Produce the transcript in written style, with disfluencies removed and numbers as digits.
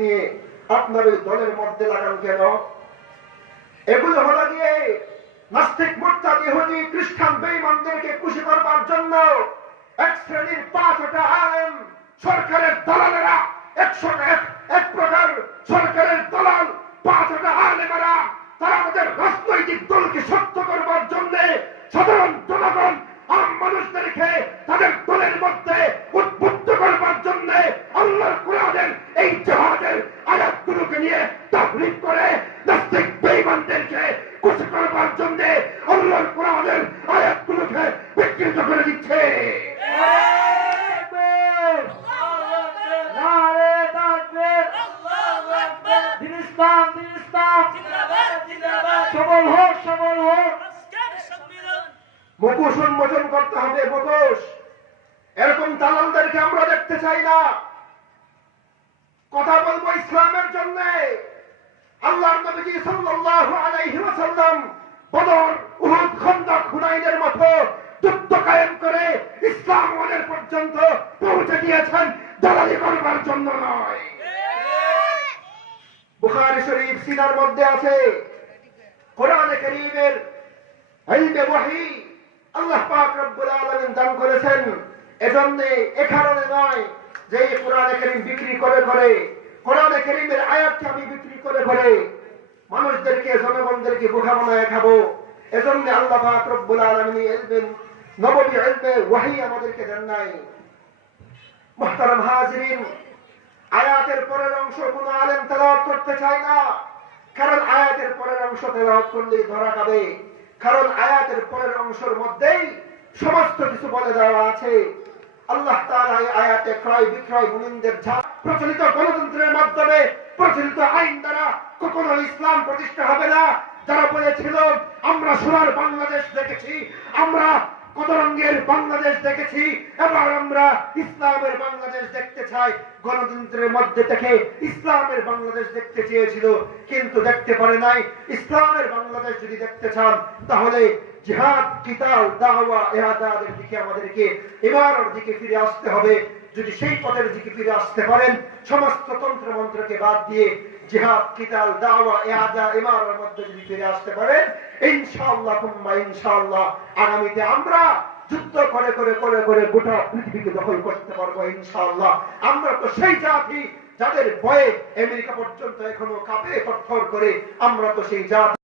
নিয়ে আপনার ওই দলের মধ্যে লাগান কেন? এগুলো হলো গিয়ে নাস্তিক, মুরতাদ, ইহুদি, খ্রিস্টান বেঈমানদেরকে খুশি করবার জন্য এক শ্রেণীর 5টা আলেম, সরকারের দালালেরা, এক প্রকার সরকারের দালাল 5টা আলেমেরা, তারা আমাদের রাজনৈতিক দলকে শক্ত করবার জন্য সাধারণ জনগণ, আম মানুষদেরকে তাদের দলের মধ্যে উদ্বুদ্ধ করবার জন্য আল্লাহর কোরআনের এই জিহাদের আয়াতগুলোকে নিয়ে তাহরিফ করে নাস্তিক বেঈমানদেরকে খুশি করবার জন্য আল্লাহর কোরআনের আয়াতগুলোকে বিকৃত করে দিচ্ছে। মুখোশ উন্মোচন করতে হবে, মুখোশ। এরকম দালালদেরকে আমরা দেখতে চাই না। কথা বলবো ইসলামের জন্য। আল্লাহর নবী সাল্লাল্লাহু আলাইহি ওয়াসাল্লাম বদর, উহুদ, খন্দক, হুনাইনের মতো যুদ্ধ কায়েম করে ইসলাম ওদের পর্যন্ত পৌঁছে দিয়েছেন, দালালি করবার জন্য নয়। বুখারী শরীফ সিনার মধ্যে আছে, কোরআনে কারীমের ইলমে ওহী আল্লাহ পাক রব্বুল আলামিন দান করেছেন। এজন্য এ কারণে নয় যে কোরআনে কারীম বিক্রি করে কোরআনে কারীমের আয়াতকে আমি বিক্রি করে মানুষদেরকে, জনগণদেরকে বোকা বানায় খাবো। এজন্য আল্লাহ পাক রব্বুল আলামিন ইলমে নববী, ইলমে ওহী আমাদেরকে দেন নাই। মুহতারাম হাজিরিন, আয়াতের পরের অংশ কোনো আলেম তেলাওয়াত করতে চায় না, কারণ আয়াতের পরের অংশ তেলাওয়াত করলেই ধরা খাবে। কারণ আয়াতের পরের অংশের মধ্যেই সমস্ত কিছু বলে দেওয়া আছে। আল্লাহ তাআলা এই আয়াতে ক্রয় বিক্রয় মুমিনদের প্রচলিত গণতন্ত্রের মাধ্যমে, প্রচলিত আইন দ্বারা কখনো ইসলাম প্রতিষ্ঠা হবে না। যারা বলেছিল আমরা সোনার বাংলাদেশ দেখেছি, আমরা কত রঙের বাংলাদেশ দেখেছি, এবার আমরা ইসলামের বাংলাদেশ দেখতে চাই, গণতন্ত্রের মধ্যে থেকে ইসলামের বাংলাদেশ দেখতে চেয়েছিল কিন্তু দেখতে পারে নাই। ইসলামের বাংলাদেশ যদি দেখতে চান তাহলে জিহাদ, কিতাল, দাওয়া, ইহাদাদের দিকে আমাদেরকে ইমারতের দিকে ফিরে আসতে হবে। যদি সেই পথের দিকে ফিরে আসতে পারেন, সমস্ত তন্ত্র মন্ত্রকে বাদ দিয়ে জিহাদ, কিতাল, দাওয়া, ইহাদা, ইমারতের মধ্যে যদি ফিরে আসতে পারেন, ইনশাআল্লাহ কুম্মা ইনশাআল্লাহ আগামীতে আমরা যুদ্ধ করে গোটা পৃথিবীকে দখল করতে পারবো ইনশাআল্লাহ। আমরা তো সেই জাতি যাদের ভয়ে আমেরিকা পর্যন্ত এখনো কাঁপে থরথর করে, আমরা তো সেই জাতি।